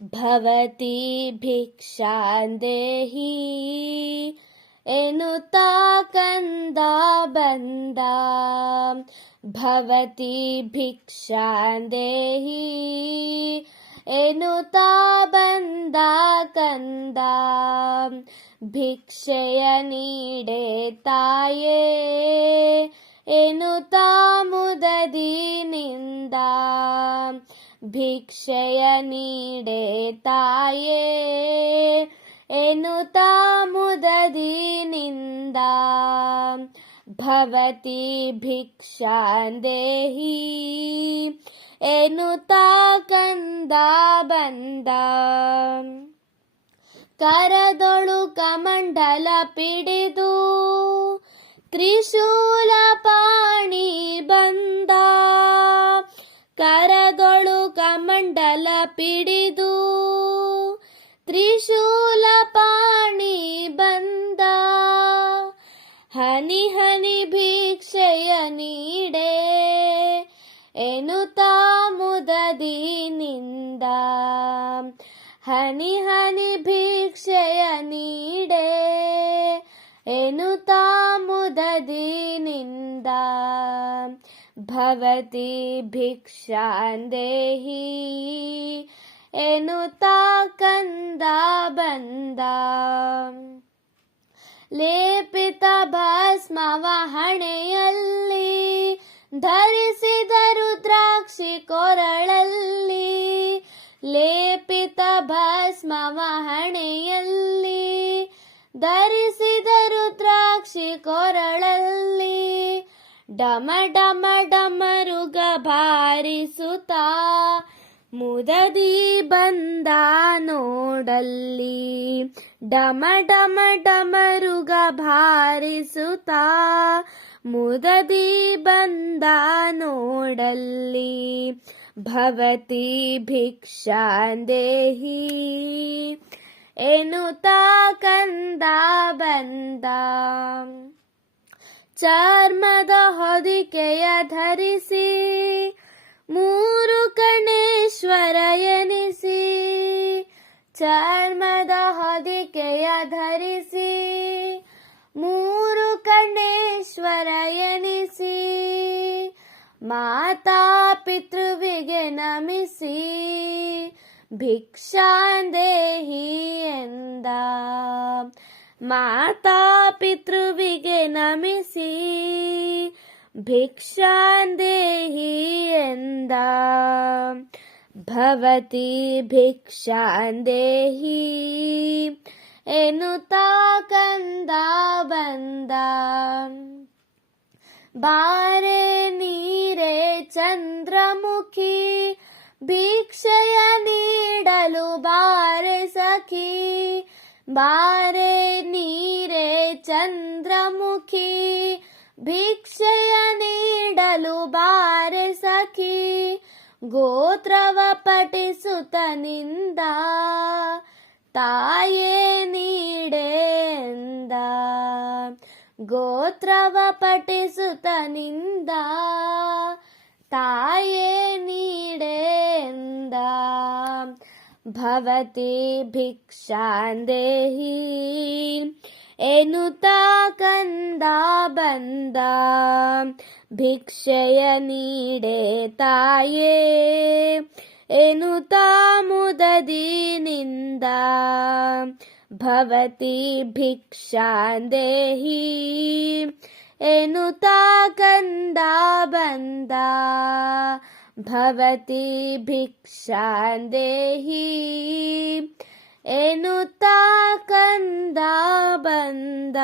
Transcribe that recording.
ಭವತಿ ಭಿಕ್ಷಾಂದೇಹಿ ಎನ್ನುತ್ತಾ ಕಂದ ಬಂದ. ಭವತಿ ಭಿಕ್ಷಾಂದೇಹಿ ಎನ್ನುತ್ತಾ ಬಂದ ಕಂದ. ಭಿಕ್ಷೆಯ ನೀಡೆ ತಾಯೇ ಎನ್ನುತ್ತಾ ಮುದದಿನಿಂದ. ಭಿಕ್ಷೆಯ ನೀಡೆ ತಾಯೇ ಎನ್ನುತ್ತಾ ಮುದದಿನಿಂದ. ಭವತಿ ಭಿಕ್ಷಾಂದೇಹಿ ಎನ್ನುತ್ತಾ ಕಂದ ಬಂದ. ಕರದೊಳು ಕಮಂಡಲ ಪಿಡಿದು ತ್ರಿಶೂಲ ಪಾಣಿ ಬಂದ. ಕರದೊಳು ಕಮಂಡಲ ಪಿಡಿದು ತ್ರಿಶೂಲ ಪಾಣಿ ಬಂದ. ಹನಿ ಹನಿ ಭಿಕ್ಷೆಯ ನೀಡೆ ಎನ್ನುತ್ತಾ ಮುದದಿನಿಂದ. ಹನಿ ಹನಿ ಭಿಕ್ಷೆಯ ನೀಡೆ ಎನ್ನುತ್ತಾ ಮುದದಿನಿಂದ. ಭವತಿ ಭಿಕ್ಷಾಂದೇಹಿ ಎನ್ನುತ್ತಾ ಕಂದ ಬಂದ. ಲೇಪಿತ ಭಸ್ಮವ ಹಣೆಯಲ್ಲಿ ಧರಿಸಿದ ರುದ್ರಾಕ್ಷಿ ಕೊರಳಲ್ಲಿ. ಲೇಪಿತ ಭಸ್ಮವ ಹಣೆಯಲ್ಲಿ ಧರಿಸಿದ ರುದ್ರಾಕ್ಷಿ ಕೊರಳಲ್ಲಿ. ಡಮ ಡಮ ಡಮರುಗ ಭಾರಿಸುತ್ತಾ ಮುದದಿ ಬಂದ ನೋಡಲ್ಲಿ. ಡಮ ಡಮ ಡಮರುಗ ಭಾರಿಸುತ್ತಾ ಮುದದಿ ಬಂದ ನೋಡಲ್ಲಿ. ಭವತಿ ಭಿಕ್ಷಾಂದೇಹಿ ಎನ್ನುತ್ತಾ ಕಂದ ಬಂದ. ಚರ್ಮದ ಹೊದಿಕೆಯ ಧರಿಸಿ ಮೂರು ಕಣೇಶ್ವರ ಎನಿಸಿ. ಚರ್ಮದ ಹೊದಿಕೆಯ ಧರಿಸಿ ಮೂರು ಕಣೇಶ್ವರ ಎನಿಸಿ. ಮಾತಾ ಪಿತೃವಿಗೆ ನಮಿಸಿ ಭಿಕ್ಷಾಂದೇಹಿ ಎಂದ. ಮಾತಾ ಪಿತೃವಿಗೆ ನಮಿಸಿ ಭಿಕ್ಷಾಂದೇಹಿ ಎಂದ. ಭವತಿ ಭಿಕ್ಷಾಂದೇಹಿ ಎನ್ನುತ್ತಾ ಕಂದ ಬಂದ. ಬಾರೆ ನೀರೆ ಚಂದ್ರಮುಖಿ ಭಿಕ್ಷೆಯ ನೀಡಲು ಬಾರೆ ಸಖಿ. ಬಾರೆ ನೀರೆ ಚಂದ್ರಮುಖಿ ಭಿಕ್ಷೆಯ ನೀಡಲು ಬಾರೆ ಸಖಿ. ಗೋತ್ರವ ಪಠಿಸುತ್ತ ನಿಂದ ತಾಯೇ ನೀಡೆ ಎಂದ. ಗೋತ್ರವ ಪಠಿಸುತ್ತ ನಿಂದ ತಾಯೇ ನೀಡೆ ಎಂದ. ಭವತಿ ಭಿಕ್ಷಾಂದೇಹಿ ಎನ್ನುತ್ತಾ ಕಂದ ಬಂದ. ಭಿಕ್ಷೆಯ ನೀಡೆ ತಾಯೇ ಎನ್ನುತ್ತಾ ಮುದದಿನಿಂದ. ಭವತಿ ಭಿಕ್ಷಾಂದೇಹಿ ಎನ್ನುತ್ತಾ ಕಂದ ಬಂದ. ಭವತಿ ಭಿಕ್ಷಾಂದೇಹಿ ಎನ್ನುತ್ತಾ ಕಂದ ಬಂದ.